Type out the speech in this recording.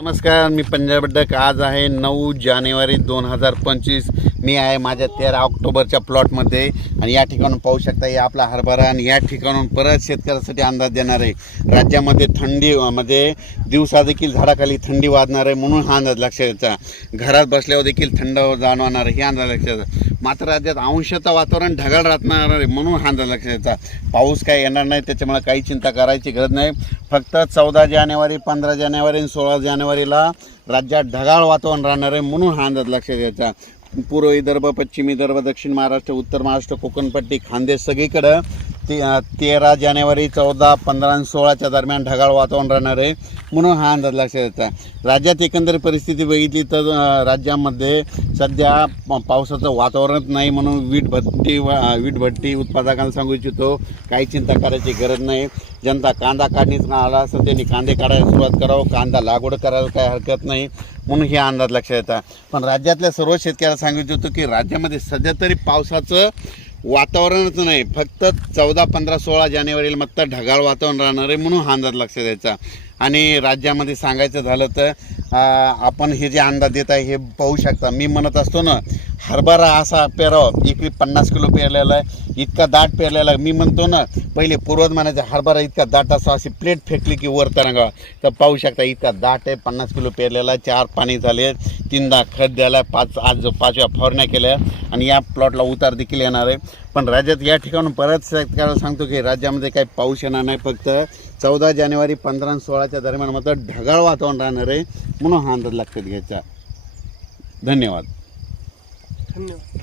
नमस्कार मी पंजाब डक आज आहे नऊ जानेवारी दोन हजार पंचवीस. मी आहे माझ्या तेरा ऑक्टोबरच्या प्लॉटमध्ये आणि या ठिकाणून पाहू शकता हे आपला हरभरा आणि या ठिकाणून परत शेतकऱ्यासाठी अंदाज देणार आहे. राज्यामध्ये थंडी मध्ये दिवसा देखील झाडाखाली थंडी वाजणार आहे म्हणून हा अंदाज लक्षात घ्यायचा घरात बसल्यावर देखील थंड जाणवणार आहे हे अंदाज लक्षात मात्र राज्यात अंशतः वातावरण ढगाळ राहणार आहे म्हणून हा अंदाज लक्षात घ्यायचा पाऊस काय येणार नाही त्याच्यामुळे काही चिंता करायची गरज नाही. फक्त चौदा जानेवारी पंधरा जानेवारी आणि सोळा जानेवारीला राज्यात ढगाळ वातावरण राहणार आहे म्हणून हा अंदाज लक्षात द्यायचा पूर्व विदर्भ पश्चिम विदर्भ दक्षिण महाराष्ट्र उत्तर महाराष्ट्र कोकणपट्टी खानदेश सगळीकडं ते तेरा जानेवारी चौदा पंधरा आणि सोळाच्या दरम्यान ढगाळ वातावरण राहणार आहे. म्हणून हा अंदाज लक्षात घ्यायचा राज्यात एकंदर परिस्थिती बघितली तर राज्यामध्ये सध्या पावसाचं वातावरणच नाही म्हणून वीटभट्टी वीटभट्टी उत्पादकांना सांगू इच्छितो. काही चिंता करायची गरज नाही. जनता कांदा काढणीच आला असं त्यांनी कांदे काढायला सुरुवात करावं. कांदा लागवड करायला काही हरकत नाही. म्हणून हे अंदाज लक्षात येतात पण राज्यातल्या सर्व शेतकऱ्याला सांगू इच्छितो की राज्यामध्ये सध्या तरी पावसाचं वातावरणच नाही. फक्त चौदा पंधरा सोळा जानेवारीला मात्र ढगाळ वातावरण राहणार आहे म्हणून हा अंदाज लक्ष द्यायचा आणि राज्यामध्ये सांगायचं झालं तर आपण हे जे अंदाज देत आहे हे पाहू शकता. मी म्हणत असतो ना हरभरा असा पेराव इकडे पन्नास किलो पेरलेला आहे इतका दाट पेरलेला आहे. मी म्हणतो ना पहिले पूर्वज म्हणायचा हरभरा इतका दाट असा अशी प्लेट फेकली की वर तरंगा तर पाहू शकता इतका दाट आहे पन्नास किलो पेरलेला आहे चार पाणी झाले तीनदा खत द्यायला पाच आज पाचव्या फवारण्या केल्या आणि या प्लॉटला उतार देखील येणार आहे. पण राज्यात या ठिकाणून परत शेतकऱ्याला सांगतो की राज्यामध्ये काही पाऊस येणार नाही फक्त चौदा जानेवारी पंधरा सोळाच्या दरम्यान मात्र ढगाळ वातावरण राहणार आहे म्हणून हा अंदाज लक्षात घ्यायचा. धन्यवाद. धन्यवाद